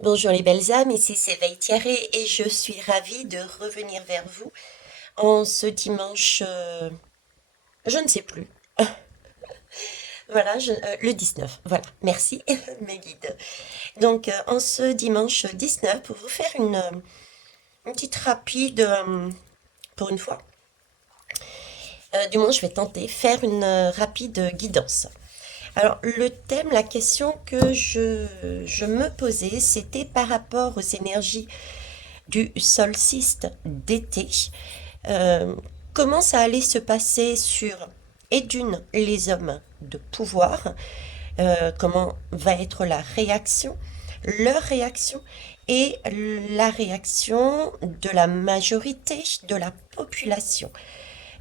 Bonjour les belles âmes, ici c'est Veille Thierry et je suis ravie de revenir vers vous en ce dimanche, je ne sais plus. Voilà, le 19. Voilà, merci mes guides. Donc en ce dimanche 19, pour vous faire une petite rapide, pour une fois, du moins je vais tenter, faire une rapide guidance. Alors le thème, la question que je me posais, c'était par rapport aux énergies du solstice d'été. Euh, Comment ça allait se passer sur, et d'une, les hommes de pouvoir, comment va être la réaction, leur réaction, et la réaction de la majorité de la population.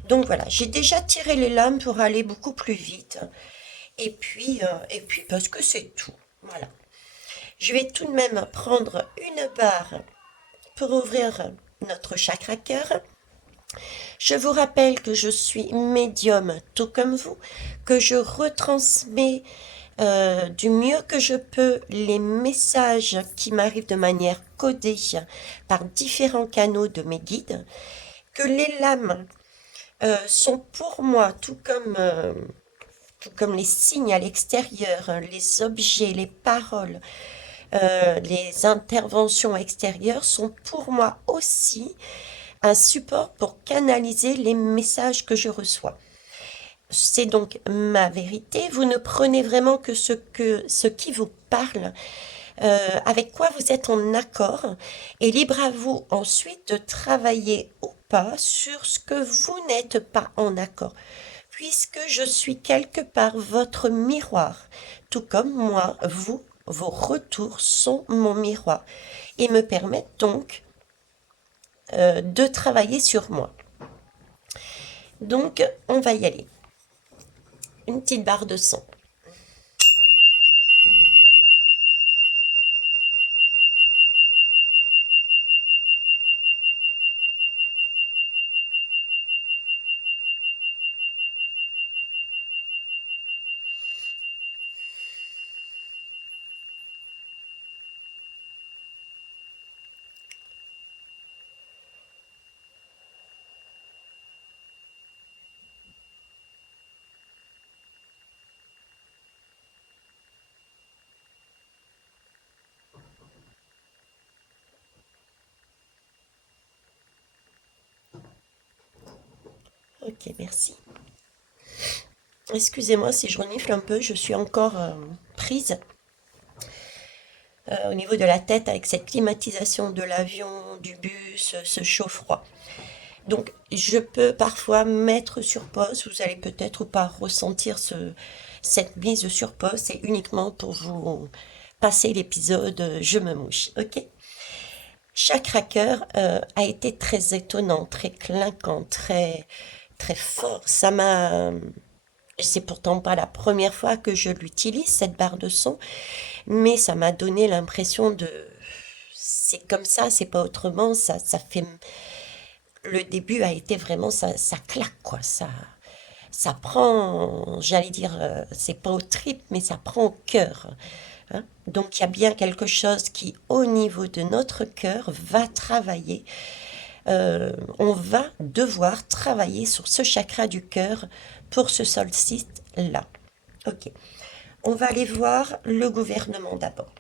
Donc voilà, j'ai déjà tiré les lames pour aller beaucoup plus vite. Et puis parce que c'est tout. Voilà. Je vais tout de même prendre une barre pour ouvrir notre chakra cœur. Je vous rappelle que je suis médium tout comme vous, que je retransmets du mieux que je peux les messages qui m'arrivent de manière codée par différents canaux de mes guides, que les lames sont pour moi tout comme les signes à l'extérieur, les objets, les paroles, les interventions extérieures sont pour moi aussi un support pour canaliser les messages que je reçois. C'est donc ma vérité. Vous ne prenez vraiment que ce qui vous parle, avec quoi vous êtes en accord, et libre à vous ensuite de travailler ou pas sur ce que vous n'êtes pas en accord, puisque je suis quelque part votre miroir, tout comme moi, vous, vos retours sont mon miroir et me permettent donc de travailler sur moi. Donc, on va y aller. Une petite barre de son. Ok, merci. Excusez-moi si je renifle un peu, je suis encore prise au niveau de la tête avec cette climatisation de l'avion, du bus, ce chaud-froid. Donc, je peux parfois mettre sur pause, vous allez peut-être ou pas ressentir cette mise sur pause, c'est uniquement pour vous passer l'épisode Je me mouche, ok? Chaque cracker a été très étonnant, très clinquant, très fort. C'est pourtant pas la première fois que je l'utilise, cette barre de son, mais ça m'a donné l'impression de... C'est comme ça, c'est pas autrement, ça fait... Le début a été vraiment, ça claque, quoi, ça prend, j'allais dire, c'est pas au trip, mais ça prend au cœur, hein. Donc il y a bien quelque chose qui, au niveau de notre cœur, va travailler. On va devoir travailler sur ce chakra du cœur pour ce solstice-là. Ok. On va aller voir le gouvernement d'abord.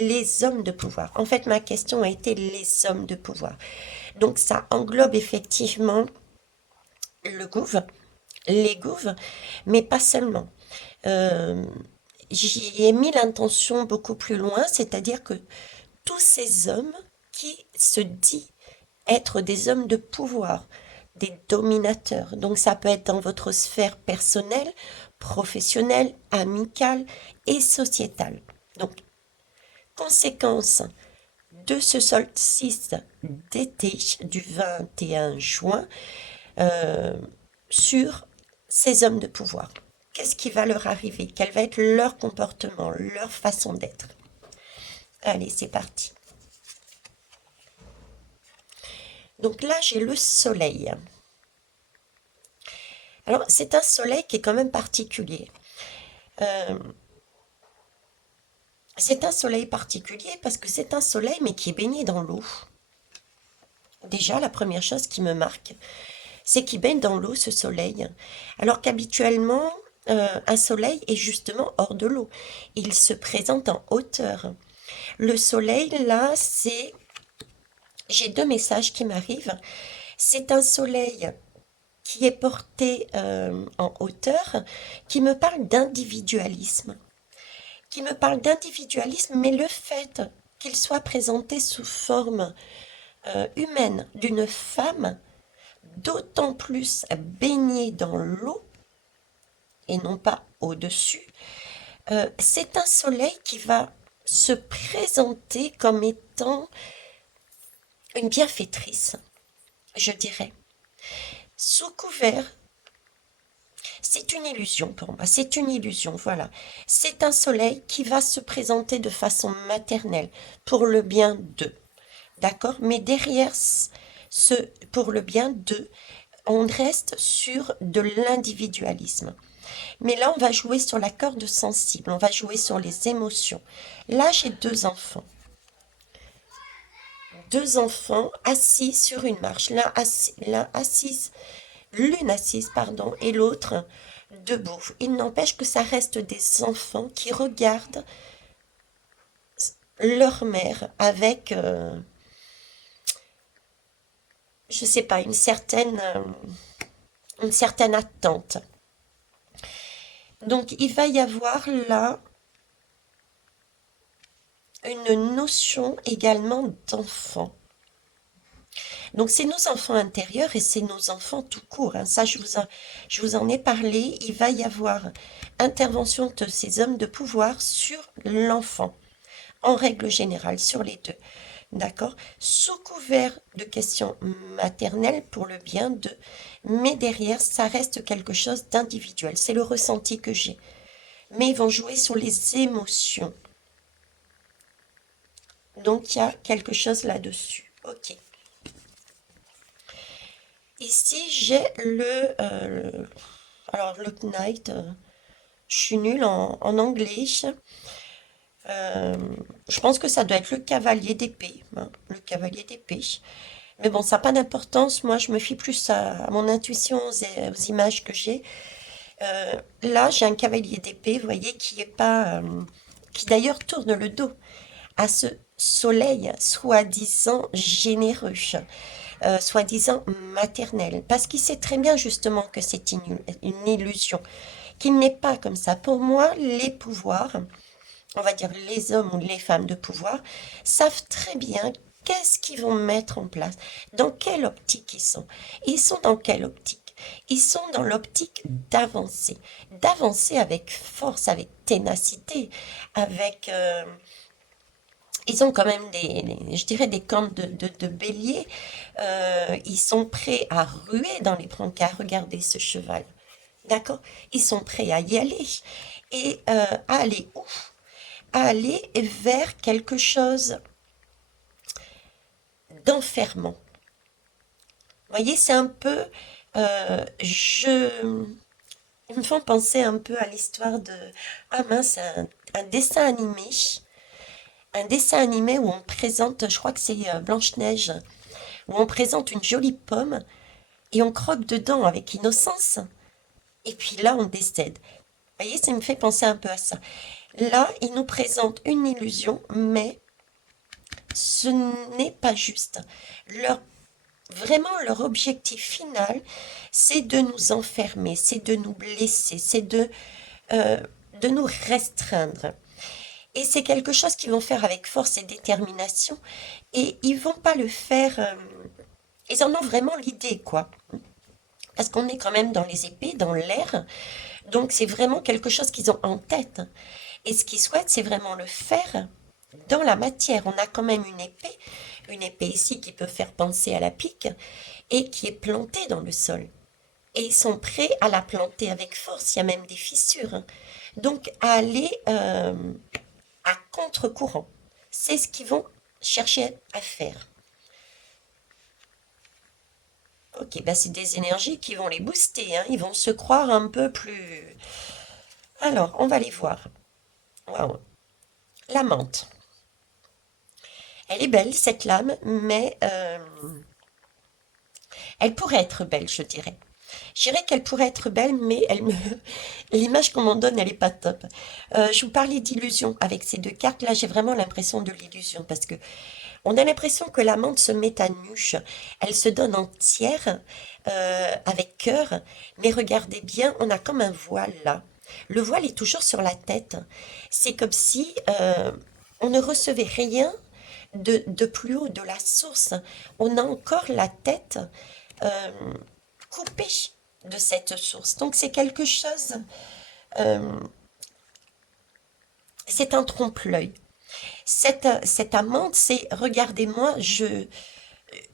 Les hommes de pouvoir. En fait, ma question a été les hommes de pouvoir. Donc, ça englobe effectivement le gouv, les gouves, mais pas seulement. Euh, J'y ai mis l'intention beaucoup plus loin, c'est-à-dire que tous ces hommes qui se disent être des hommes de pouvoir, des dominateurs. Donc ça peut être dans votre sphère personnelle, professionnelle, amicale et sociétale. Donc, conséquence de ce solstice d'été du 21 juin euh, sur ces hommes de pouvoir. Qu'est-ce qui va leur arriver? Quel va être leur comportement, leur façon d'être? Allez, c'est parti. Donc là, j'ai le soleil. Alors, c'est un soleil qui est quand même particulier. Euh, C'est un soleil particulier parce que c'est un soleil mais qui est baigné dans l'eau. Déjà, la première chose qui me marque, c'est qu'il baigne dans l'eau ce soleil. Alors qu'habituellement, un soleil est justement hors de l'eau. Il se présente en hauteur. Le soleil, là, c'est... J'ai deux messages qui m'arrivent. C'est un soleil qui est porté en hauteur, qui me parle d'individualisme. Qui me parle d'individualisme, mais le fait qu'il soit présenté sous forme humaine d'une femme, d'autant plus baignée dans l'eau, et non pas au-dessus, c'est un soleil qui va se présenter comme étant une bienfaitrice, je dirais. Sous couvert, c'est une illusion pour moi, c'est une illusion, voilà. C'est un soleil qui va se présenter de façon maternelle pour le bien d'eux, d'accord? Mais derrière ce pour le bien d'eux, on reste sur de l'individualisme. Mais là, on va jouer sur la corde sensible, on va jouer sur les émotions. Là, j'ai deux enfants assis sur une marche, l'une assise, pardon, et l'autre debout. Il n'empêche que ça reste des enfants qui regardent leur mère avec, je sais pas, une certaine attente. Donc, il va y avoir là une notion également d'enfant. Donc, c'est nos enfants intérieurs et c'est nos enfants tout court, hein. Ça, je vous en ai parlé. Il va y avoir intervention de ces hommes de pouvoir sur l'enfant, en règle générale, sur les deux. D'accord? Sous couvert de questions maternelles pour le bien de, mais derrière, ça reste quelque chose d'individuel. C'est le ressenti que j'ai. Mais ils vont jouer sur les émotions. Donc, il y a quelque chose là-dessus. Ok. Ici, j'ai alors, le Knight. Je suis nulle en anglais. Euh, je pense que ça doit être le cavalier d'épée, hein, le cavalier d'épée. Mais bon, ça n'a pas d'importance. Moi, je me fie plus à mon intuition, aux images que j'ai. Là, j'ai un cavalier d'épée, vous voyez, qui est pas, qui d'ailleurs tourne le dos à ce soleil soi-disant généreux, soi-disant maternel, parce qu'il sait très bien justement que c'est une illusion, qu'il n'est pas comme ça. Pour moi, les pouvoirs, on va dire les hommes ou les femmes de pouvoir, savent très bien qu'est-ce qu'ils vont mettre en place, dans quelle optique ils sont. Ils sont dans quelle optique? Ils sont dans l'optique d'avancer avec force, avec ténacité, avec... ils ont quand même je dirais des cornes de bélier. Ils sont prêts à ruer dans les brancards. Regardez ce cheval. D'accord? Ils sont prêts à y aller. Et à aller où? À aller vers quelque chose d'enfermant. Vous voyez, c'est un peu... ils me font penser un peu à l'histoire de... Ah mince, un dessin animé. Un dessin animé où on présente, je crois que c'est Blanche-Neige, où on présente une jolie pomme et on croque dedans avec innocence. Et puis là, on décède. Vous voyez, ça me fait penser un peu à ça. Là, ils nous présentent une illusion, mais ce n'est pas juste. Leur, vraiment, leur objectif final, c'est de nous enfermer, c'est de nous blesser, c'est de nous restreindre. Et c'est quelque chose qu'ils vont faire avec force et détermination. Et ils vont pas le faire. Ils en ont vraiment l'idée, quoi. Parce qu'on est quand même dans les épées, dans l'air. Donc c'est vraiment quelque chose qu'ils ont en tête. Et ce qu'ils souhaitent, c'est vraiment le faire dans la matière. On a quand même une épée ici qui peut faire penser à la pique, et qui est plantée dans le sol. Et ils sont prêts à la planter avec force. Il y a même des fissures, hein. Donc à aller à contre-courant. C'est ce qu'ils vont chercher à faire. Ok, bah c'est des énergies qui vont les booster, hein. Ils vont se croire un peu plus... Alors, on va les voir. Waouh. La menthe. Elle est belle, cette lame, mais elle pourrait être belle, je dirais. Je dirais qu'elle pourrait être belle, mais l'image qu'on m'en donne, elle est pas top. Je vous parlais d'illusion avec ces deux cartes. Là, j'ai vraiment l'impression de l'illusion parce que on a l'impression que la menthe se met à nu. Elle se donne entière, avec cœur. Mais regardez bien, on a comme un voile là. Le voile est toujours sur la tête. C'est comme si on ne recevait rien de plus haut, de la source. On a encore la tête euh, coupée de cette source. Donc c'est quelque chose, euh, c'est un trompe-l'œil. Cette amante, c'est regardez-moi, je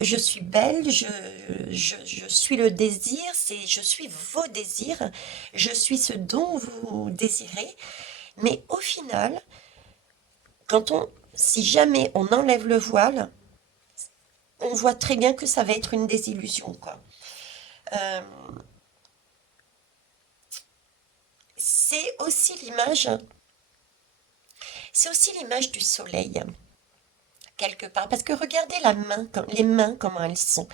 suis belle, je suis le désir, c'est je suis vos désirs, je suis ce dont vous désirez. Mais au final, si jamais on enlève le voile, on voit très bien que ça va être une désillusion, quoi. Euh, c'est aussi l'image, c'est aussi l'image du soleil, quelque part. Parce que regardez les mains, comment elles sont.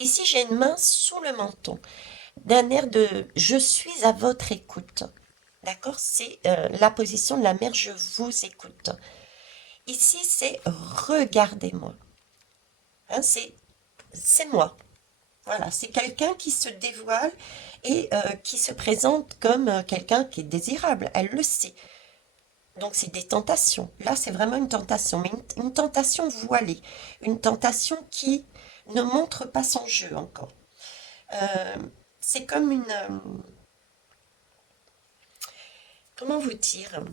Ici, j'ai une main sous le menton, d'un air de je suis à votre écoute. D'accord? C'est la position de la mère, je vous écoute. Ici, c'est regardez-moi. Hein, c'est moi. Voilà, c'est quelqu'un qui se dévoile et qui se présente comme quelqu'un qui est désirable. Elle le sait. Donc c'est des tentations. Là, c'est vraiment une tentation, mais une tentation voilée, une tentation qui ne montre pas son jeu encore. Euh, c'est comme comment vous dire,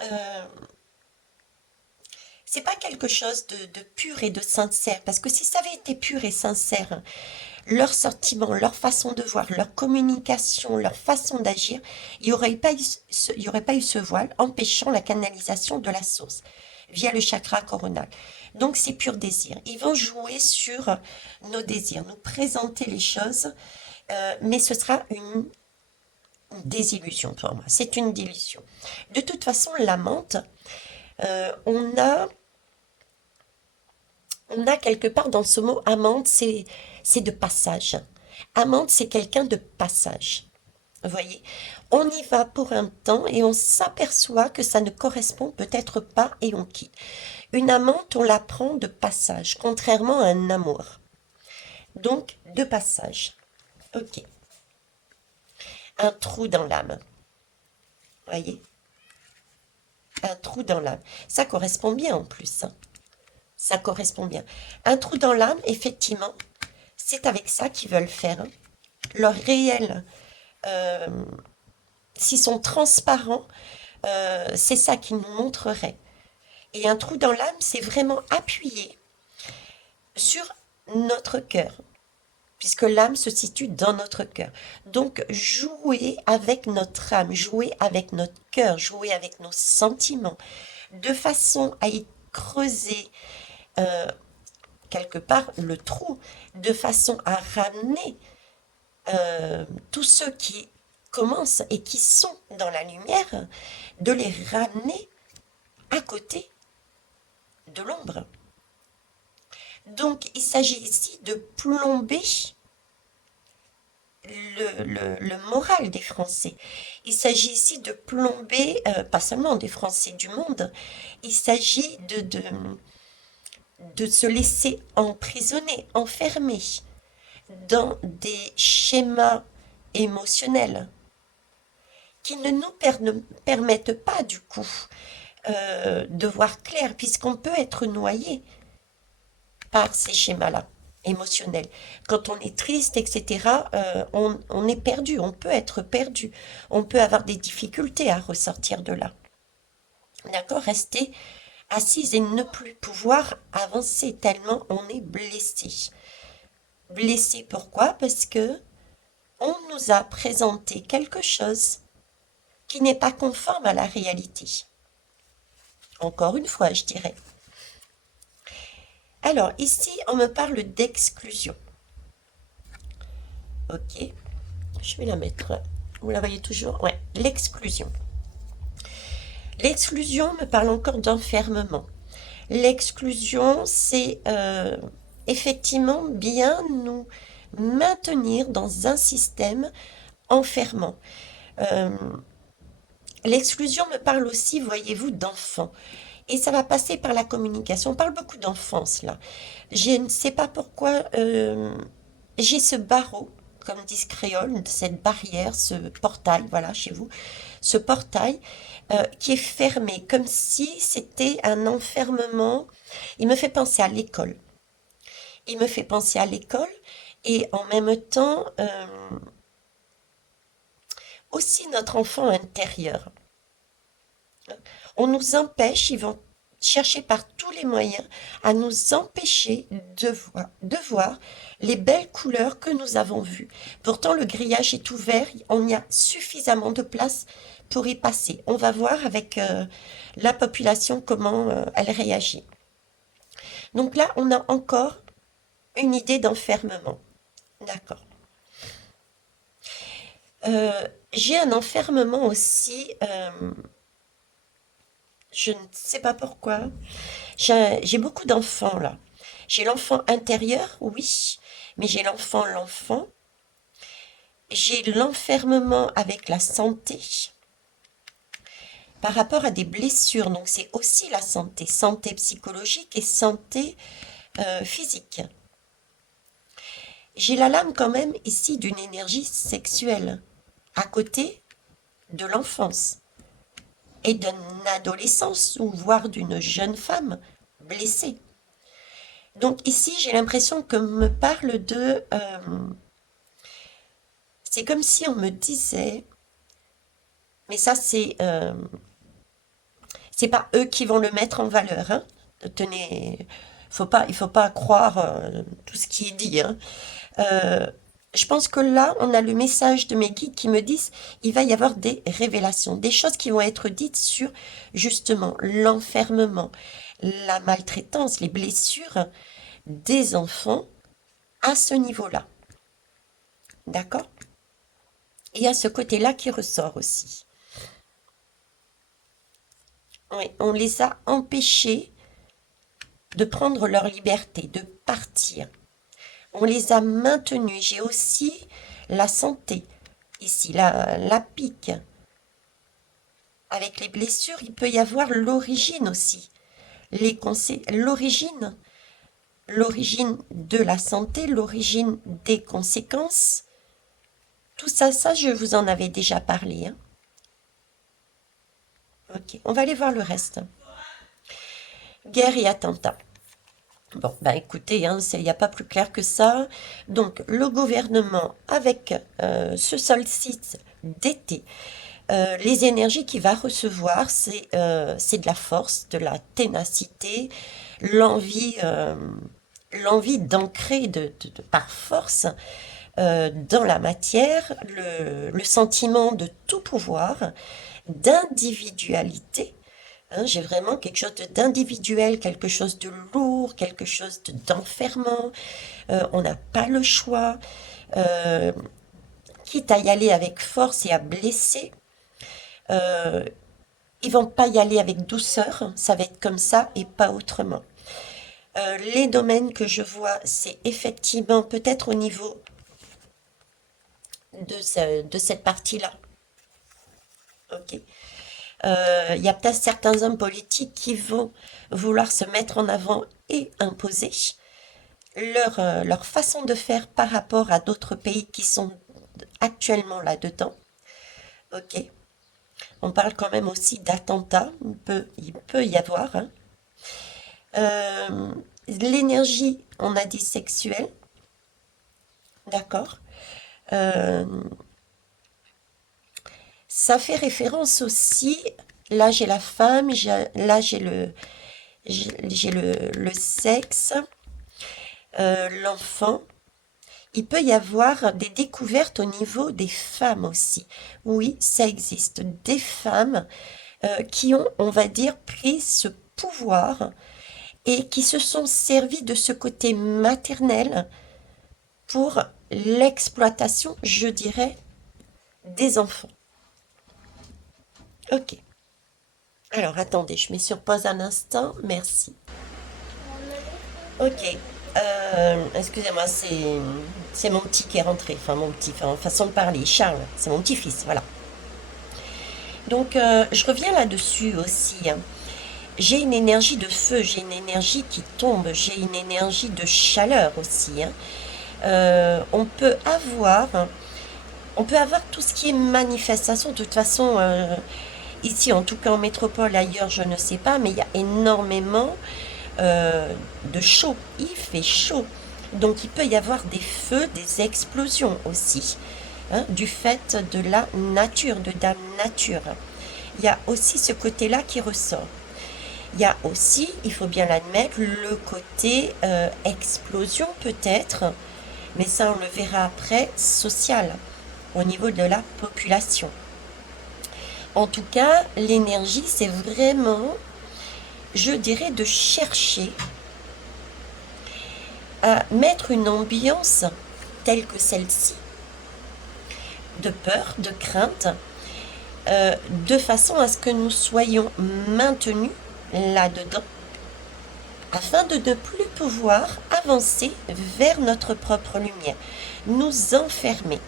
euh, c'est pas quelque chose de pur et de sincère, parce que si ça avait été pur et sincère, leurs sentiments, leur façon de voir, leur communication, leur façon d'agir, il y aurait pas eu ce voile empêchant la canalisation de la source via le chakra coronal. Donc c'est pur désir. Ils vont jouer sur nos désirs, nous présenter les choses, mais ce sera une désillusion pour moi. C'est une délusion. De toute façon, la menthe, euh, on a on a quelque part dans ce mot amante, c'est de passage. Amante, c'est quelqu'un de passage. Vous voyez, on y va pour un temps et on s'aperçoit que ça ne correspond peut-être pas et on quitte. Une amante, on la prend de passage, contrairement à un amour. Donc, de passage. Ok. Un trou dans l'âme. Vous voyez, un trou dans l'âme. Ça correspond bien en plus, hein. Ça correspond bien. Un trou dans l'âme, effectivement, c'est avec ça qu'ils veulent faire, hein. Leur réel, euh, s'ils sont transparents, c'est ça qu'ils nous montreraient. Et un trou dans l'âme, c'est vraiment appuyé sur notre cœur, puisque l'âme se situe dans notre cœur. Donc, jouer avec notre âme, jouer avec notre cœur, jouer avec nos sentiments, de façon à y creuser euh, quelque part le trou, de façon à ramener tous ceux qui commencent et qui sont dans la lumière, de les ramener à côté de l'ombre. Donc il s'agit ici de plomber le moral des Français. Il s'agit ici de plomber, pas seulement des Français du monde, il s'agit de se laisser emprisonner, enfermer dans des schémas émotionnels qui ne nous permettent pas du coup de voir clair, puisqu'on peut être noyé par ces schémas-là émotionnels. Quand on est triste, etc., on est perdu, on peut être perdu, on peut avoir des difficultés à ressortir de là. D'accord? Rester assise et ne plus pouvoir avancer tellement on est blessé. Blessé pourquoi? Parce que on nous a présenté quelque chose qui n'est pas conforme à la réalité. Encore une fois, je dirais. Alors, ici, on me parle d'exclusion. Ok, je vais la mettre. Vous la voyez toujours? Ouais, l'exclusion. L'exclusion me parle encore d'enfermement. L'exclusion, c'est effectivement bien nous maintenir dans un système enfermant. Euh, L'exclusion me parle aussi, voyez-vous, d'enfants. Et ça va passer par la communication. On parle beaucoup d'enfance là. Je ne sais pas pourquoi j'ai ce barreau, comme disent créole, cette barrière, ce portail, voilà, chez vous, ce portail qui est fermé, comme si c'était un enfermement. Il me fait penser à l'école. Il me fait penser à l'école et en même temps aussi notre enfant intérieur. On nous empêche, ils vont chercher par tous les moyens à nous empêcher de voir les belles couleurs que nous avons vues. Pourtant, le grillage est ouvert, on y a suffisamment de place pour y passer. On va voir avec la population comment elle réagit. Donc là, on a encore une idée d'enfermement. D'accord. J'ai un enfermement aussi, je ne sais pas pourquoi. J'ai beaucoup d'enfants là. J'ai l'enfant intérieur, oui, mais j'ai l'enfant. J'ai l'enfermement avec la santé par rapport à des blessures. Donc c'est aussi la santé, santé psychologique et santé physique. J'ai la lame quand même ici d'une énergie sexuelle à côté de l'enfance et d'une adolescence ou voire d'une jeune femme blessée. Donc ici, j'ai l'impression que me parle de... c'est comme si on me disait, mais ça c'est pas eux qui vont le mettre en valeur, hein. Tenez, il faut pas croire tout ce qui est dit, hein. Euh, je pense que là, on a le message de mes guides qui me disent, il va y avoir des révélations, des choses qui vont être dites sur justement l'enfermement, la maltraitance, les blessures des enfants à ce niveau-là. D'accord? Il y a ce côté-là qui ressort aussi. Oui, on les a empêchés de prendre leur liberté, de partir. On les a maintenus. J'ai aussi la santé. Ici, la pique. Avec les blessures, il peut y avoir l'origine aussi. L'origine. L'origine de la santé, l'origine des conséquences. Tout ça, je vous en avais déjà parlé, hein. Ok, on va aller voir le reste. Guerre et attentat. Bon, ben écoutez, hein, il n'y a pas plus clair que ça. Donc, le gouvernement, avec ce solstice d'été, les énergies qu'il va recevoir, c'est de la force, de la ténacité, l'envie l'envie d'ancrer par force dans la matière le sentiment de tout pouvoir, d'individualité. Hein, j'ai vraiment quelque chose d'individuel, quelque chose de lourd, quelque chose d'enfermant. On n'a pas le choix. Euh, Quitte à y aller avec force et à blesser, euh, ils vont pas y aller avec douceur. Ça va être comme ça et pas autrement. Les domaines que je vois, c'est effectivement peut-être au niveau de cette partie-là. Ok. Il y a peut-être certains hommes politiques qui vont vouloir se mettre en avant et imposer leur façon de faire par rapport à d'autres pays qui sont actuellement là-dedans. Ok. On parle quand même aussi d'attentats. Il peut y avoir, hein. L'énergie, on a dit sexuelle. D'accord. Euh, Ça fait référence aussi, là j'ai la femme, là j'ai le sexe, l'enfant. Il peut y avoir des découvertes au niveau des femmes aussi. Oui, ça existe. Des femmes qui ont, on va dire, pris ce pouvoir et qui se sont servies de ce côté maternel pour l'exploitation, je dirais, des enfants. Ok. Alors, attendez, je mets sur pause un instant. Merci. Ok. Excusez-moi, c'est mon petit qui est rentré. Enfin, mon petit, enfin, façon de parler. Charles, c'est mon petit-fils, voilà. Donc, je reviens là-dessus aussi, hein. J'ai une énergie de feu, j'ai une énergie qui tombe, j'ai une énergie de chaleur aussi, hein. On peut avoir, tout ce qui est manifestation. De toute façon, ici, en tout cas en métropole, ailleurs, je ne sais pas, mais il y a énormément euh, de chaud. Il fait chaud. Donc il peut y avoir des feux, des explosions aussi, hein, du fait de la nature, de la nature. Il y a aussi ce côté-là qui ressort. Il y a aussi, il faut bien l'admettre, le côté explosion peut-être, mais ça on le verra après, social, au niveau de la population. En tout cas, l'énergie, c'est vraiment, je dirais, de chercher à mettre une ambiance telle que celle-ci, de peur, de crainte, de façon à ce que nous soyons maintenus là-dedans, afin de ne plus pouvoir avancer vers notre propre lumière, nous enfermer,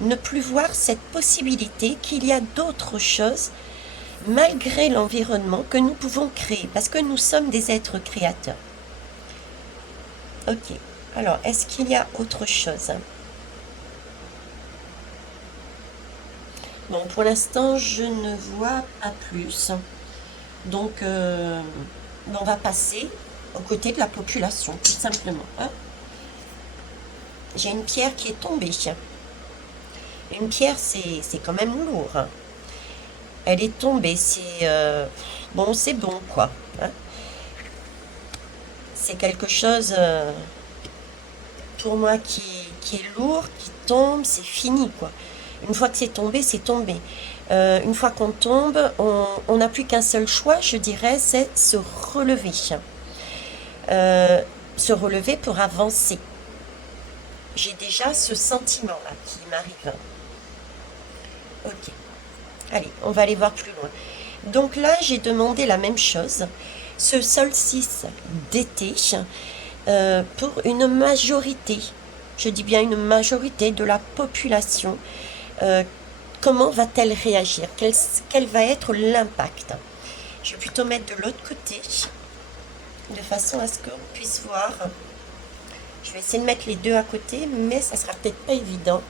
ne plus voir cette possibilité qu'il y a d'autres choses malgré l'environnement que nous pouvons créer, parce que nous sommes des êtres créateurs. Ok, alors est-ce qu'il y a autre chose? Bon, pour l'instant, je ne vois pas plus. Donc, on va passer aux côtés de la population, tout simplement, hein. J'ai une pierre qui est tombée. Une pierre, c'est quand même lourd, hein. Elle est tombée, bon, c'est bon, quoi, hein. C'est quelque chose, pour moi, qui est lourd, qui tombe, c'est fini, quoi. Une fois que c'est tombé, c'est tombé. Une fois qu'on tombe, on n'a plus qu'un seul choix, je dirais, c'est se relever. Euh, Se relever pour avancer. J'ai déjà ce sentiment-là qui m'arrive. Ok. Allez, on va aller voir plus loin. Donc là, j'ai demandé la même chose. Ce solstice d'été pour une majorité, je dis bien une majorité de la population, euh, comment va-t-elle réagir? Quel va être l'impact? Je vais plutôt mettre de l'autre côté, de façon à ce qu'on puisse voir. Je vais essayer de mettre les deux à côté, mais ça sera peut-être pas évident.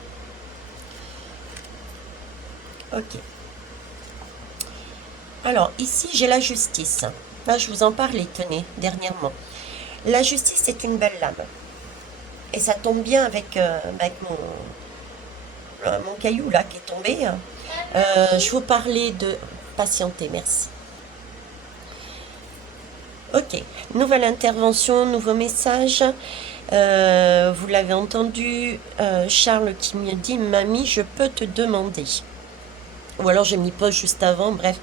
Ok. Alors, ici, j'ai la justice. Là, je vous en parlais, tenez, dernièrement. La justice, c'est une belle lame. Et ça tombe bien avec mon caillou, là, qui est tombé. Je vous parlais de... Patienter, merci. Ok, nouvelle intervention, nouveau message. Vous l'avez entendu, Charles qui me dit, Mamie, je peux te demander. Ou alors j'ai mis pause juste avant, bref.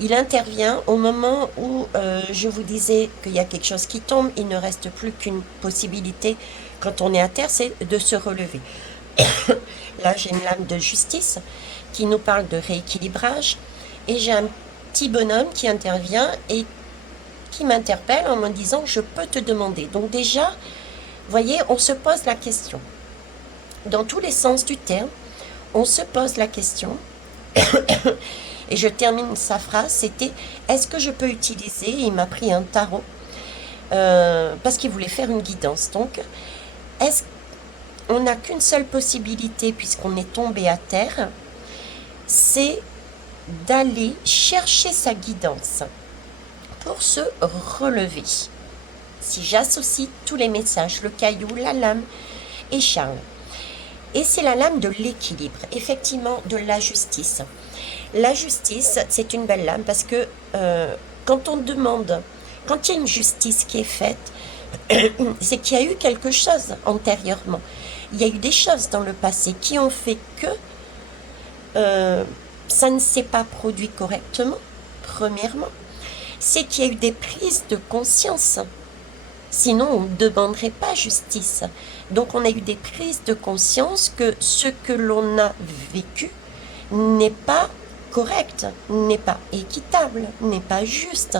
Il intervient au moment où je vous disais qu'il y a quelque chose qui tombe, il ne reste plus qu'une possibilité quand on est à terre, c'est de se relever. Là, j'ai une lame de justice qui nous parle de rééquilibrage et j'ai un petit bonhomme qui intervient et qui m'interpelle en me disant je peux te demander. Donc déjà, vous voyez, on se pose la question. Dans tous les sens du terme, on se pose la question. Et je termine sa phrase, c'était est-ce que je peux utiliser, il m'a pris un tarot, parce qu'il voulait faire une guidance. Donc, est-ce qu'on n'a qu'une seule possibilité, puisqu'on est tombé à terre, c'est d'aller chercher sa guidance pour se relever. Si j'associe tous les messages, le caillou, la lame et Charles. Et c'est la lame de l'équilibre, effectivement, de la justice. La justice, c'est une belle lame parce que quand on demande, quand il y a une justice qui est faite, c'est qu'il y a eu quelque chose antérieurement. Il y a eu des choses dans le passé qui ont fait que ça ne s'est pas produit correctement, premièrement. C'est qu'il y a eu des prises de conscience. Sinon, on ne demanderait pas justice. Donc, on a eu des prises de conscience que ce que l'on a vécu n'est pas correct, n'est pas équitable, n'est pas juste.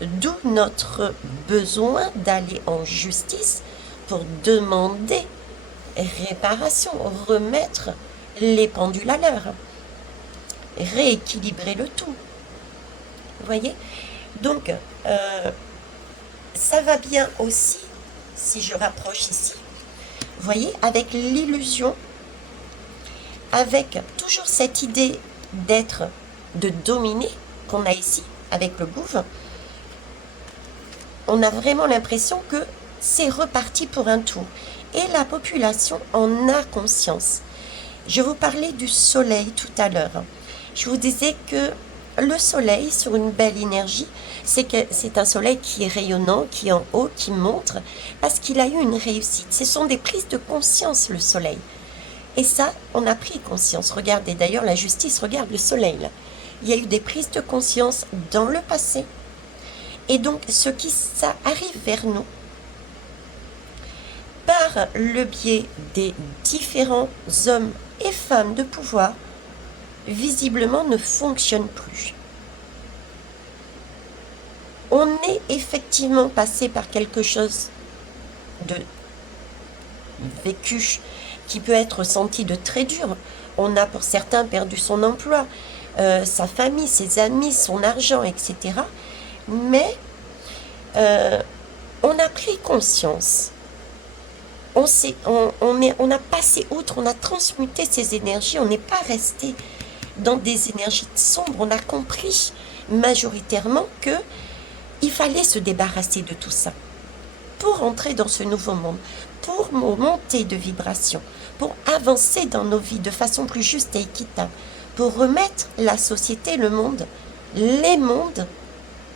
D'où notre besoin d'aller en justice pour demander réparation, remettre les pendules à l'heure, rééquilibrer le tout. Vous voyez? Donc, ça va bien aussi, si je rapproche ici, vous voyez, avec l'illusion, avec toujours cette idée d'être, de dominer qu'on a ici, avec le gouffre, on a vraiment l'impression que c'est reparti pour un tour. Et la population en a conscience. Je vous parlais du soleil tout à l'heure. Je vous disais que le soleil, sur une belle énergie, c'est un soleil qui est rayonnant, qui est en haut, qui montre, parce qu'il a eu une réussite. Ce sont des prises de conscience, le soleil. Et ça, on a pris conscience. Regardez, d'ailleurs, la justice regarde le soleil, là. Il y a eu des prises de conscience dans le passé. Et donc, ça arrive vers nous par le biais des différents hommes et femmes de pouvoir, visiblement ne fonctionne plus. On est effectivement passé par quelque chose de vécu qui peut être ressenti de très dur. On a pour certains perdu son emploi, sa famille, ses amis, son argent, etc. Mais on a pris conscience. On a passé outre, on a transmuté ces énergies, on n'est pas resté dans des énergies sombres, on a compris majoritairement que il fallait se débarrasser de tout ça pour entrer dans ce nouveau monde, pour monter de vibration, pour avancer dans nos vies de façon plus juste et équitable, pour remettre la société, le monde, les mondes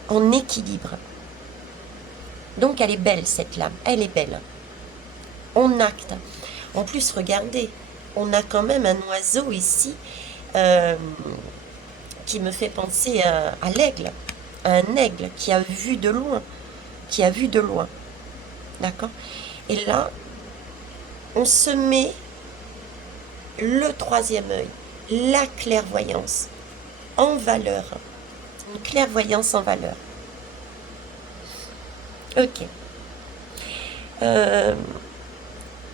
en équilibre. Donc elle est belle cette lame, elle est belle. On acte. En plus, regardez, on a quand même un oiseau ici qui me fait penser à l'aigle, à un aigle qui a vu de loin, d'accord? Et là, on se met le troisième œil, la clairvoyance en valeur, une clairvoyance en valeur. Ok.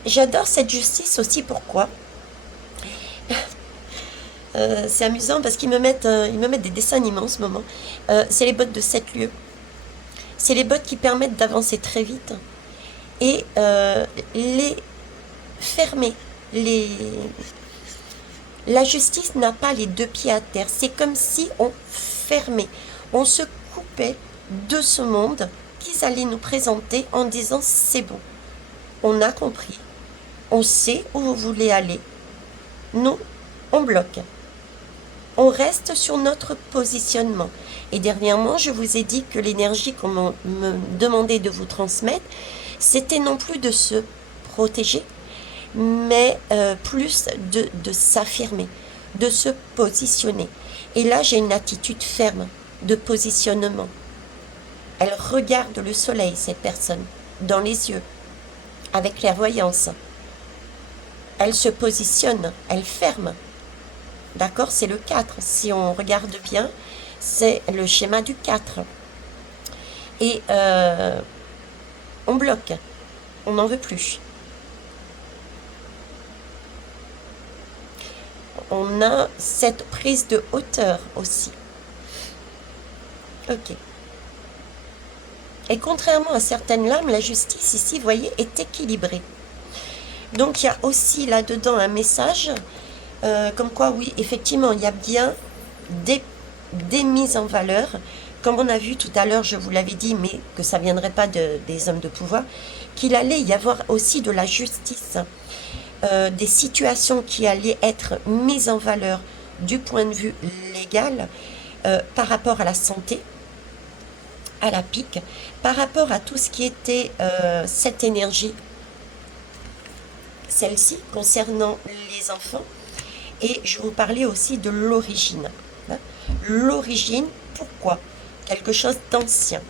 J'adore cette justice aussi, pourquoi? C'est amusant parce qu'ils me mettent des dessins animés en ce moment. C'est les bottes de 7 lieues. C'est les bottes qui permettent d'avancer très vite et les fermer. La justice n'a pas les deux pieds à terre. C'est comme si on fermait, on se coupait de ce monde qu'ils allaient nous présenter en disant c'est bon, on a compris, on sait où vous voulez aller. Nous, on bloque. On reste sur notre positionnement. Et dernièrement, je vous ai dit que l'énergie qu'on me demandait de vous transmettre, c'était non plus de se protéger, mais plus de s'affirmer, de se positionner. Et là, j'ai une attitude ferme de positionnement. Elle regarde le soleil, cette personne, dans les yeux, avec clairvoyance. Elle se positionne, elle ferme. D'accord? C'est le 4. Si on regarde bien, c'est le schéma du 4. Et on bloque. On n'en veut plus. On a cette prise de hauteur aussi. Ok. Et contrairement à certaines lames, la justice ici, vous voyez, est équilibrée. Donc il y a aussi là-dedans un message, comme quoi, oui, effectivement, il y a bien des mises en valeur. Comme on a vu tout à l'heure, je vous l'avais dit, mais que ça ne viendrait pas des hommes de pouvoir, qu'il allait y avoir aussi de la justice, des situations qui allaient être mises en valeur du point de vue légal, par rapport à la santé, à la pique, par rapport à tout ce qui était cette énergie, celle-ci, concernant les enfants. Et je vous parlais aussi de l'origine. Hein. L'origine, pourquoi? Quelque chose d'ancien.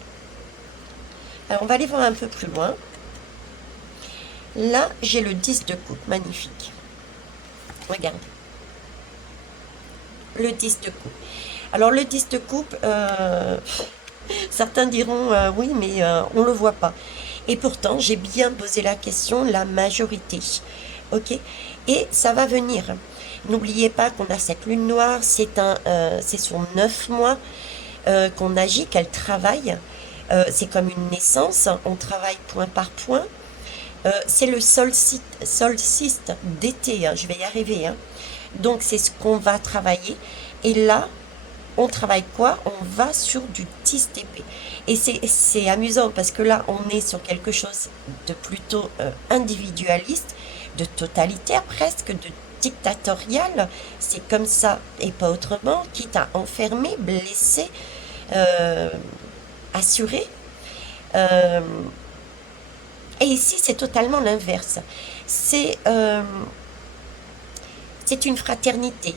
Alors, on va aller voir un peu plus loin. Là, j'ai le 10 de coupe, magnifique. Regardez. le 10 de coupe. Alors le 10 de coupe, certains diront oui, mais on ne le voit pas. Et pourtant, j'ai bien posé la question, la majorité. Ok? Et ça va venir. N'oubliez pas qu'on a cette lune noire, c'est sur 9 mois qu'on agit, qu'elle travaille. C'est comme une naissance, on travaille point par point. C'est le solstice d'été, hein, je vais y arriver. Hein. Donc c'est ce qu'on va travailler. Et là, on travaille quoi? On va sur du 10 TP. Et c'est amusant parce que là, on est sur quelque chose de plutôt individualiste, de totalitaire presque, de dictatorial. C'est comme ça et pas autrement, quitte à enfermer, blesser, euh, assurer. Euh, et ici, c'est totalement l'inverse. C'est euh, c'est une fraternité,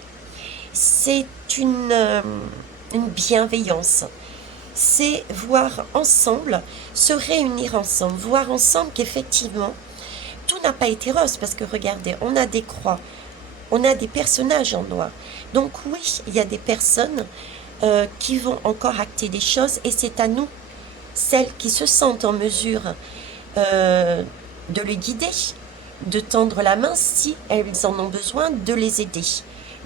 c'est une bienveillance, c'est voir ensemble, se réunir ensemble, voir ensemble qu'effectivement, tout n'a pas été rose, parce que regardez, on a des croix, on a des personnages en noir. Donc oui, il y a des personnes qui vont encore acter des choses, et c'est à nous, celles qui se sentent en mesure euh, de les guider, de tendre la main si elles en ont besoin, de les aider.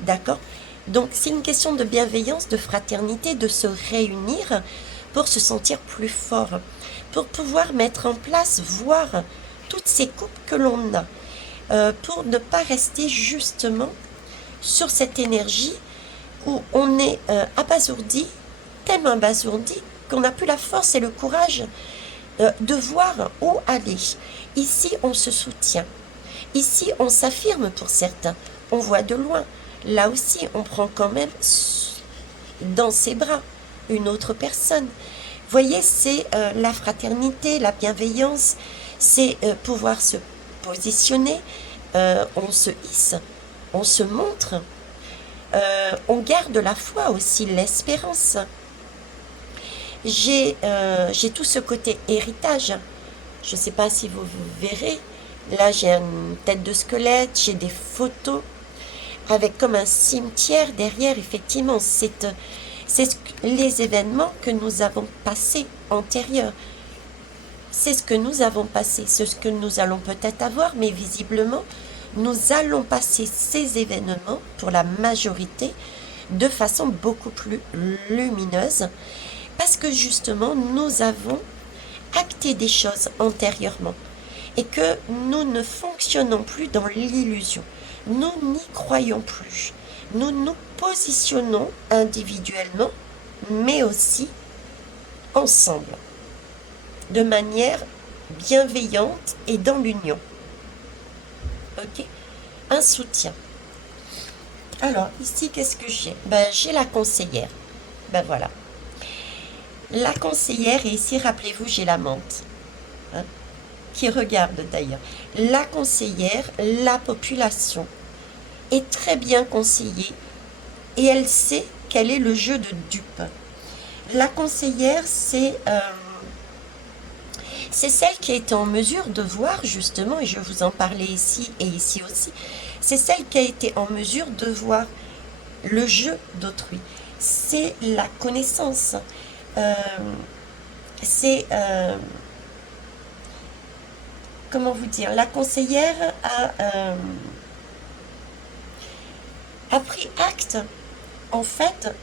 D'accord? Donc c'est une question de bienveillance, de fraternité, de se réunir pour se sentir plus fort, pour pouvoir mettre en place, voir toutes ces coupes que l'on a, pour ne pas rester justement sur cette énergie où on est abasourdi, tellement abasourdi qu'on n'a plus la force et le courage de voir où aller. Ici, on se soutient. Ici, on s'affirme pour certains. On voit de loin. Là aussi, on prend quand même dans ses bras une autre personne. Voyez, c'est la fraternité, la bienveillance, c'est pouvoir se positionner, on se hisse, on se montre, on garde la foi aussi, l'espérance. J'ai tout ce côté héritage. Je ne sais pas si vous verrez. Là, j'ai une tête de squelette, j'ai des photos avec comme un cimetière derrière. Effectivement, c'est les événements que nous avons passés antérieurs. C'est ce que nous avons passé, c'est ce que nous allons peut-être avoir, mais visiblement, nous allons passer ces événements, pour la majorité, de façon beaucoup plus lumineuse, parce que justement, nous avons acté des choses antérieurement et que nous ne fonctionnons plus dans l'illusion. Nous n'y croyons plus. Nous nous positionnons individuellement, mais aussi ensemble, de manière bienveillante et dans l'union. Ok? Un soutien. Alors, ici, qu'est-ce que j'ai? Ben, j'ai la conseillère. Ben voilà. La conseillère, et ici, rappelez-vous, j'ai la menthe. Hein, qui regarde d'ailleurs. La conseillère, la population, est très bien conseillée et elle sait quel est le jeu de dupe. La conseillère, c'est celle qui a été en mesure de voir justement, et je vous en parlais ici et ici aussi, c'est celle qui a été en mesure de voir le jeu d'autrui. C'est la connaissance. Euh, c'est, comment vous dire, la conseillère a pris acte, en fait,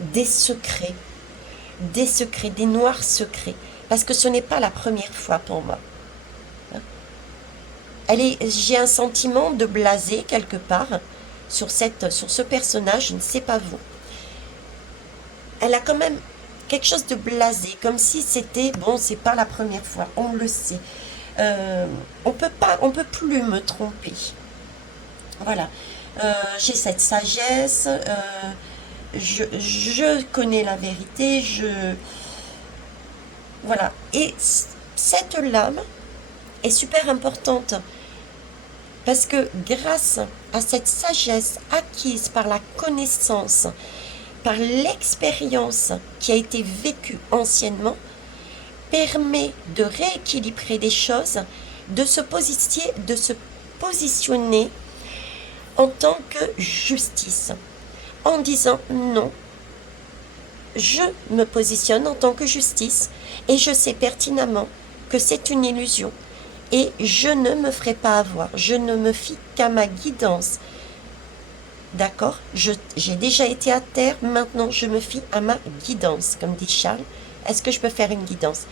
des secrets, des noirs secrets. Parce que ce n'est pas la première fois pour moi. J'ai un sentiment de blasé quelque part sur ce personnage, je ne sais pas vous. Elle a quand même quelque chose de blasé, comme si c'était, bon, c'est pas la première fois, on le sait. On peut plus me tromper. Voilà. J'ai cette sagesse, je connais la vérité, voilà. Et cette lame est super importante parce que grâce à cette sagesse acquise par la connaissance, par l'expérience qui a été vécue anciennement, permet de rééquilibrer des choses, de se positionner en tant que justice, en disant non, je me positionne en tant que justice et je sais pertinemment que c'est une illusion et je ne me ferai pas avoir, je ne me fie qu'à ma guidance. D'accord? J'ai déjà été à terre, maintenant je me fie à ma guidance, comme dit Charles. Est-ce que je peux faire une guidance?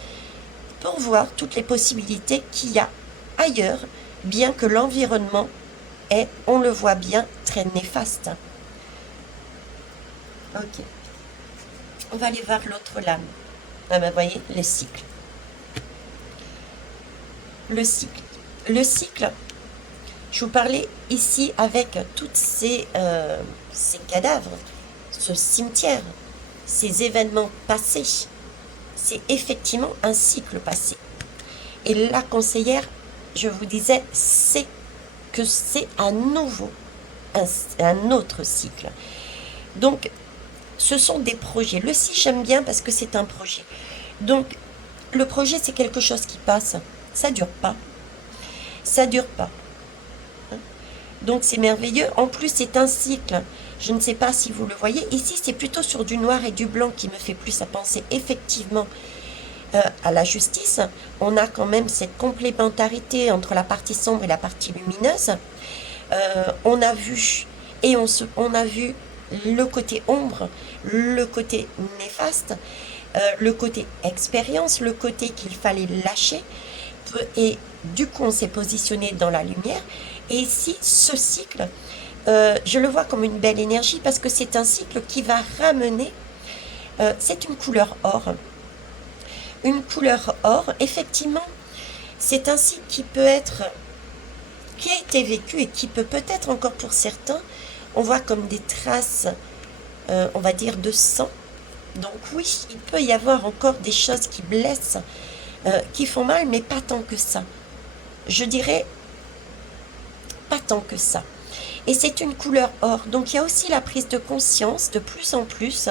Pour voir toutes les possibilités qu'il y a ailleurs, bien que l'environnement est, on le voit bien, très néfaste. Ok. On va aller voir l'autre lame. Ah ben, voyez, le cycle. Le cycle. Le cycle, je vous parlais ici avec tous ces cadavres, ce cimetière, ces événements passés. C'est effectivement un cycle passé. Et la conseillère, je vous disais, c'est que c'est à nouveau un autre cycle. Donc, ce sont des projets. Le si, j'aime bien parce que c'est un projet. Donc, le projet, c'est quelque chose qui passe. Ça dure pas. Ça dure pas. Donc, c'est merveilleux. En plus, c'est un cycle. Je ne sais pas si vous le voyez. Ici, c'est plutôt sur du noir et du blanc qui me fait plus à penser effectivement à la justice. On a quand même cette complémentarité entre la partie sombre et la partie lumineuse. On a vu on a vu le côté ombre, le côté néfaste, le côté expérience, le côté qu'il fallait lâcher. Et du coup, on s'est positionné dans la lumière. Et ici, ce cycle, je le vois comme une belle énergie parce que c'est un cycle qui va ramener, c'est une couleur or. Une couleur or, effectivement, c'est un cycle qui a été vécu et qui peut peut-être encore pour certains, on voit comme des traces, on va dire, de sang. Donc oui, il peut y avoir encore des choses qui blessent, qui font mal, mais pas tant que ça. Je dirais pas tant que ça. Et c'est une couleur or. Donc il y a aussi la prise de conscience de plus en plus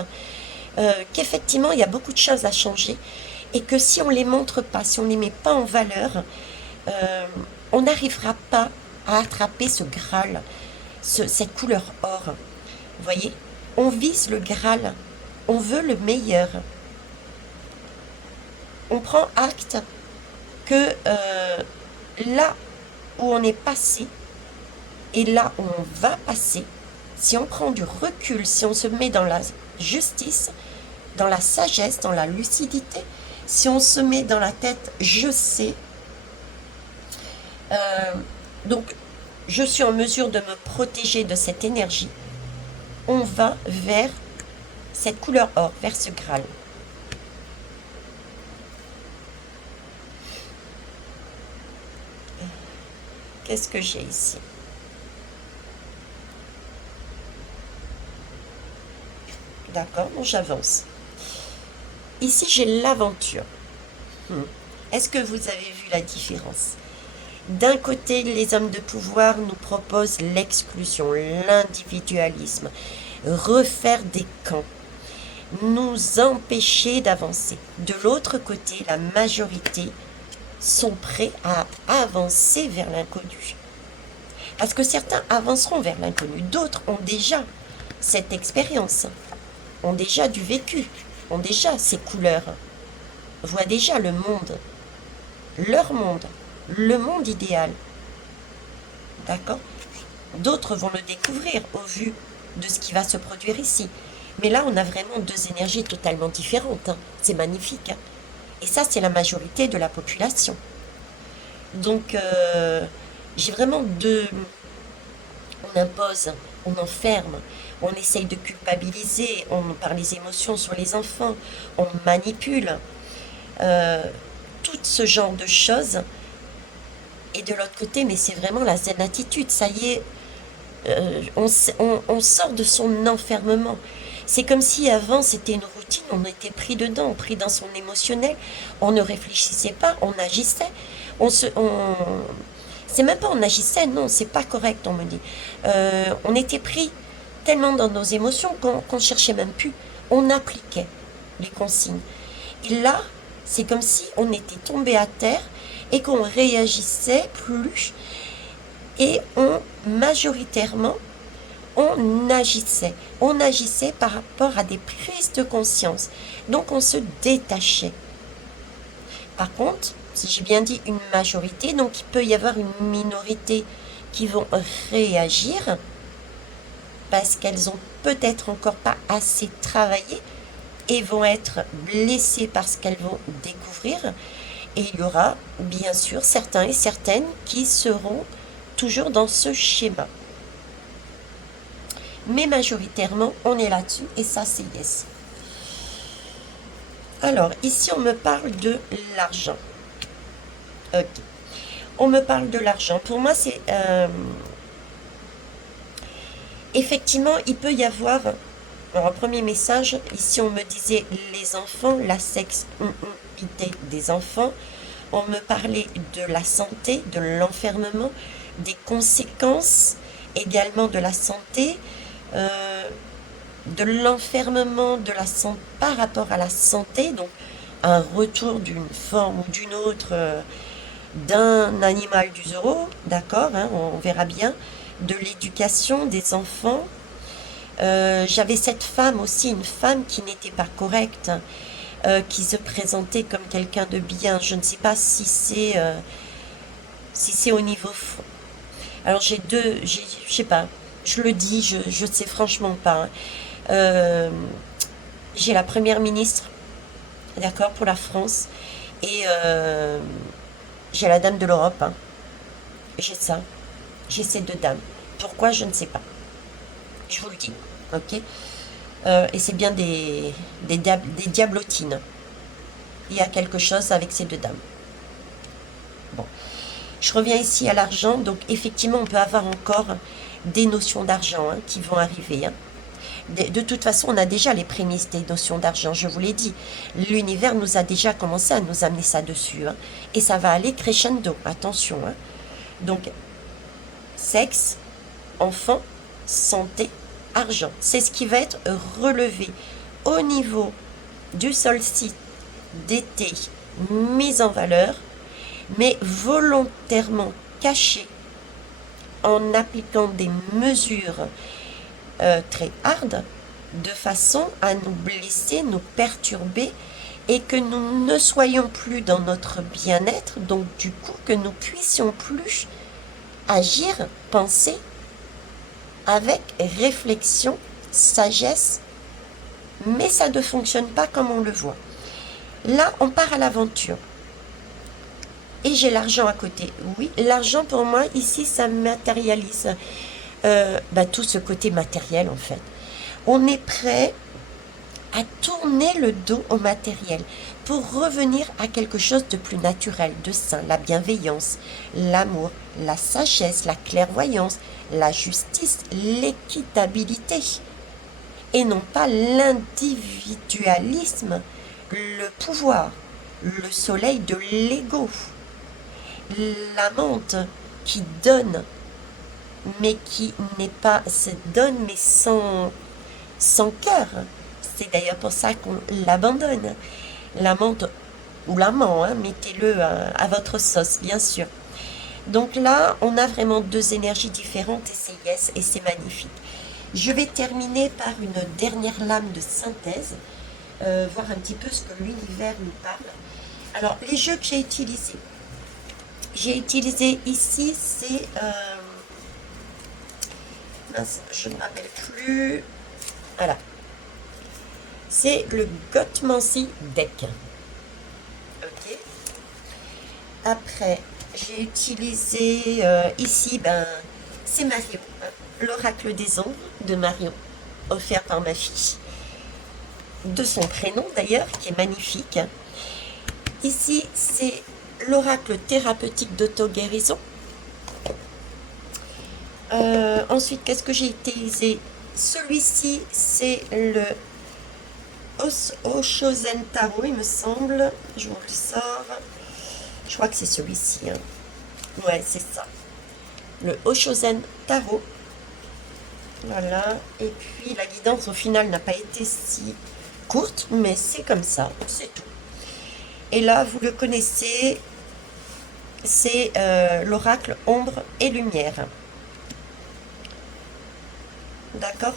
qu'effectivement il y a beaucoup de choses à changer et que si on ne les montre pas, si on ne les met pas en valeur, on n'arrivera pas à attraper ce Graal, cette couleur or. Vous voyez, on vise le Graal, on veut le meilleur. On prend acte que là où on est passé et là où on va passer, si on prend du recul, si on se met dans la justice, dans la sagesse, dans la lucidité, si on se met dans la tête, je sais, donc je suis en mesure de me protéger de cette énergie, on va vers cette couleur or, vers ce Graal. Qu'est-ce que j'ai ici? D'accord, bon, j'avance. Ici, j'ai l'aventure. Est-ce que vous avez vu la différence? D'un côté, les hommes de pouvoir nous proposent l'exclusion, l'individualisme, refaire des camps, nous empêcher d'avancer. De l'autre côté, la majorité sont prêts à avancer vers l'inconnu. Parce que certains avanceront vers l'inconnu, d'autres ont déjà cette expérience, ont déjà du vécu, ont déjà ces couleurs, voient déjà le monde, leur monde, le monde idéal. D'accord? D'autres vont le découvrir au vu de ce qui va se produire ici. Mais là, on a vraiment deux énergies totalement différentes. Hein. C'est magnifique. Hein. Et ça, c'est la majorité de la population. Donc, j'ai vraiment deux... On impose, on enferme, on essaye de culpabiliser, on parle les émotions sur les enfants, on manipule. Tout ce genre de choses. Et de l'autre côté, mais c'est vraiment la zen attitude. Ça y est, on sort de son enfermement. C'est comme si avant c'était une routine, on était pris dedans, pris dans son émotionnel, on ne réfléchissait pas, on agissait. C'est même pas on agissait, non, c'est pas correct, on me dit. On était pris tellement dans nos émotions qu'on cherchait même plus. On appliquait les consignes. Et là, c'est comme si on était tombé à terre et qu'on réagissait plus et on majoritairement, on agissait. On agissait par rapport à des prises de conscience. Donc on se détachait. Par contre, si j'ai bien dit une majorité, donc il peut y avoir une minorité qui vont réagir parce qu'elles ont peut-être encore pas assez travaillé et vont être blessées par ce qu'elles vont découvrir. Et il y aura bien sûr certains et certaines qui seront toujours dans ce schéma. Mais majoritairement, on est là-dessus et ça, c'est yes. Alors, ici, on me parle de l'argent. Ok. On me parle de l'argent. Pour moi, c'est... effectivement, il peut y avoir... Alors, premier message, ici, on me disait les enfants, la sexualité des enfants. On me parlait de la santé, de l'enfermement, des conséquences également de la santé, euh, de l'enfermement de la santé par rapport à la santé, donc un retour d'une forme ou d'une autre d'un animal du zoo, d'accord, hein, on verra bien, de l'éducation des enfants. J'avais cette femme aussi, une femme qui n'était pas correcte, qui se présentait comme quelqu'un de bien. Je ne sais pas si c'est au niveau. Alors j'ai deux, je sais pas, je le dis, je sais franchement pas, hein. Euh, j'ai la première ministre, d'accord, pour la France, et j'ai la dame de l'Europe, hein. J'ai ça, j'ai ces deux dames. Pourquoi, je ne sais pas. Je vous le dis, ok. Et c'est bien des diablotines. Il y a quelque chose avec ces deux dames. Bon, je reviens ici à l'argent. Donc effectivement, on peut avoir encore des notions d'argent, hein, qui vont arriver, hein. De toute façon, on a déjà les prémices des notions d'argent, je vous l'ai dit. L'univers nous a déjà commencé à nous amener ça dessus, hein. Et ça va aller crescendo, attention, hein. Donc, sexe, enfant, santé, argent. C'est ce qui va être relevé au niveau du solstice d'été, mis en valeur, mais volontairement caché en appliquant des mesures très hard, de façon à nous blesser, nous perturber et que nous ne soyons plus dans notre bien-être, donc du coup que nous puissions plus agir, penser avec réflexion, sagesse, mais ça ne fonctionne pas comme on le voit. Là, on part à l'aventure. Et j'ai l'argent à côté. Oui, l'argent pour moi, ici, ça matérialise tout ce côté matériel en fait. On est prêt à tourner le dos au matériel pour revenir à quelque chose de plus naturel, de sain, la bienveillance, l'amour, la sagesse, la clairvoyance, la justice, l'équitabilité, et non pas l'individualisme, le pouvoir, le soleil de l'ego, la menthe qui donne, mais qui n'est pas, se donne, mais sans cœur. C'est d'ailleurs pour ça qu'on l'abandonne. L'amante ou l'amant, hein, mettez-le à votre sauce, bien sûr. Donc là, on a vraiment deux énergies différentes et c'est yes et c'est magnifique. Je vais terminer par une dernière lame de synthèse, voir un petit peu ce que l'univers nous parle. Alors, les jeux que j'ai utilisé ici, c'est... mince, je ne me rappelle plus. Voilà. C'est le Gotmancy Deck. Ok. Après, j'ai utilisé ici, c'est Marion, hein, l'oracle des ombres de Marion, offert par ma fille, de son prénom d'ailleurs, qui est magnifique. Ici, c'est l'oracle thérapeutique d'auto-guérison. Ensuite, qu'est-ce que j'ai utilisé? Celui-ci, c'est le Oshozen Tarot, il me semble. Je vous le sors. Je crois que c'est celui-ci, hein. Ouais, c'est ça. Le Oshozen Tarot. Voilà. Et puis, la guidance, au final, n'a pas été si courte, mais c'est comme ça. C'est tout. Et là, vous le connaissez, c'est l'oracle ombre et lumière. D'accord?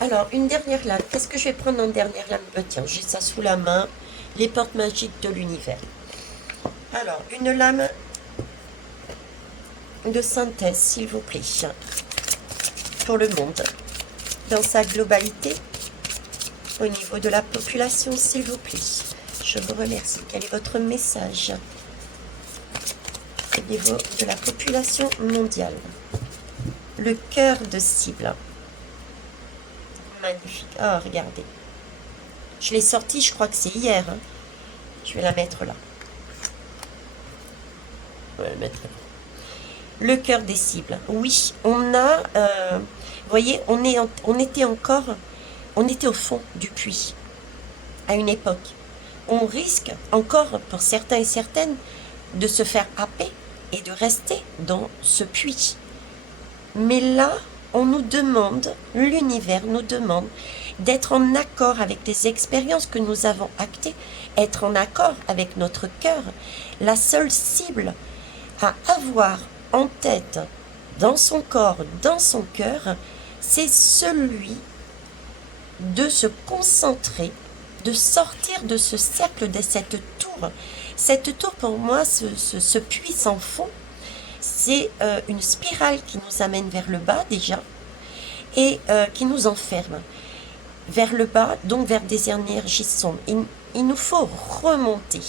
Alors, une dernière lame. Qu'est-ce que je vais prendre en dernière lame? Tiens, j'ai ça sous la main. Les portes magiques de l'univers. Alors, une lame de synthèse, s'il vous plaît, pour le monde, dans sa globalité, au niveau de la population, s'il vous plaît. Je vous remercie. Quel est votre message au niveau de la population mondiale? Le cœur de cible. Magnifique. Ah, regardez. Je l'ai sorti, je crois que c'est hier. Hein. Je vais la mettre là. Je vais la mettre là. Le cœur des cibles. Oui, on a... vous voyez, on était au fond du puits à une époque. On risque encore, pour certains et certaines, de se faire happer et de rester dans ce puits. Mais là, on nous demande, l'univers nous demande d'être en accord avec les expériences que nous avons actées, être en accord avec notre cœur. La seule cible à avoir en tête, dans son corps, dans son cœur, c'est celui de se concentrer, de sortir de ce cercle, de cette tour. Cette tour, pour moi, ce puits sans fond, c'est une spirale qui nous amène vers le bas déjà et qui nous enferme vers le bas, donc vers des énergies sombres. Il nous faut remonter,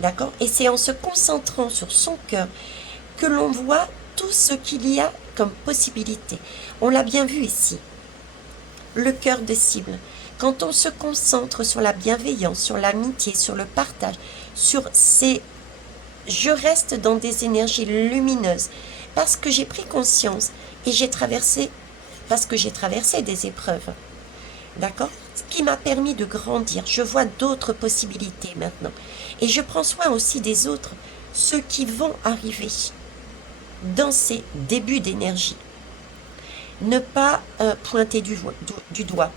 d'accord? Et c'est en se concentrant sur son cœur que l'on voit tout ce qu'il y a comme possibilité. On l'a bien vu ici, le cœur de cible. Quand on se concentre sur la bienveillance, sur l'amitié, sur le partage, sur ces... Je reste dans des énergies lumineuses parce que j'ai pris conscience et j'ai traversé, parce que j'ai traversé des épreuves. D'accord? Ce qui m'a permis de grandir. Je vois d'autres possibilités maintenant. Et je prends soin aussi des autres, ceux qui vont arriver dans ces débuts d'énergie. Ne pas pointer du doigt.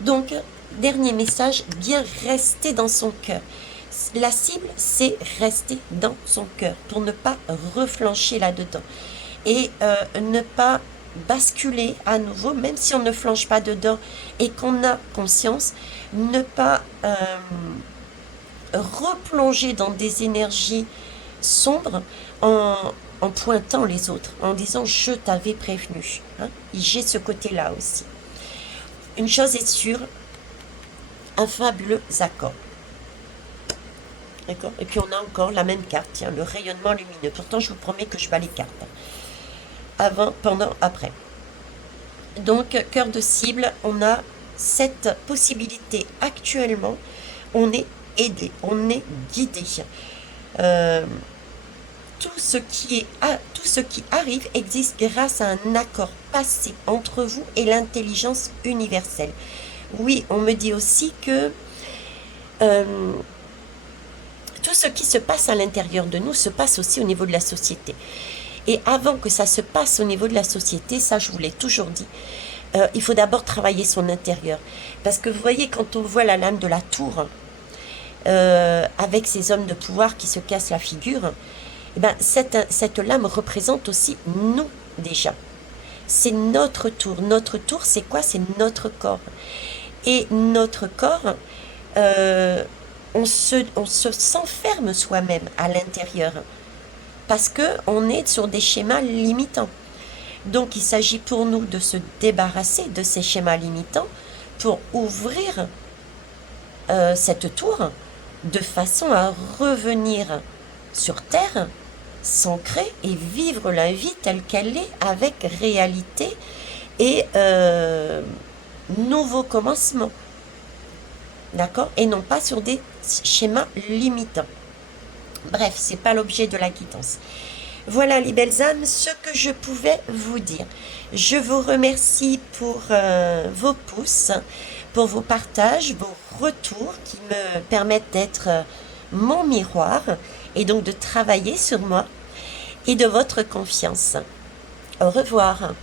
Donc, dernier message, bien rester dans son cœur. La cible, c'est rester dans son cœur pour ne pas reflancher là-dedans. Et ne pas basculer à nouveau, même si on ne flanche pas dedans et qu'on a conscience, ne pas replonger dans des énergies sombres en pointant les autres, en disant je t'avais prévenu. Hein. J'ai ce côté-là aussi. Une chose est sûre, un fabuleux accord. D'accord? Et puis on a encore la même carte, tiens, le rayonnement lumineux. Pourtant, je vous promets que je bats les cartes. Avant, pendant, après. Donc, cœur de cible, on a cette possibilité actuellement. On est aidé, on est guidé. Tout ce qui arrive existe grâce à un accord passé entre vous et l'intelligence universelle. Oui, on me dit aussi que tout ce qui se passe à l'intérieur de nous se passe aussi au niveau de la société. Et avant que ça se passe au niveau de la société, ça je vous l'ai toujours dit, il faut d'abord travailler son intérieur. Parce que vous voyez, quand on voit la lame de la tour, avec ces hommes de pouvoir qui se cassent la figure, eh ben, cette lame représente aussi nous déjà. C'est notre tour. Notre tour, c'est quoi? C'est notre corps. Et notre corps, on s'enferme soi-même à l'intérieur parce qu'on est sur des schémas limitants. Donc, il s'agit pour nous de se débarrasser de ces schémas limitants pour ouvrir cette tour de façon à revenir sur Terre, s'ancrer et vivre la vie telle qu'elle est avec réalité et nouveau commencement. D'accord? Et non pas sur des schémas limitants. Bref, c'est pas l'objet de la guidance. Voilà les belles âmes, ce que je pouvais vous dire. Je vous remercie pour vos pouces, pour vos partages, vos retours qui me permettent d'être mon miroir et donc de travailler sur moi et de votre confiance. Au revoir.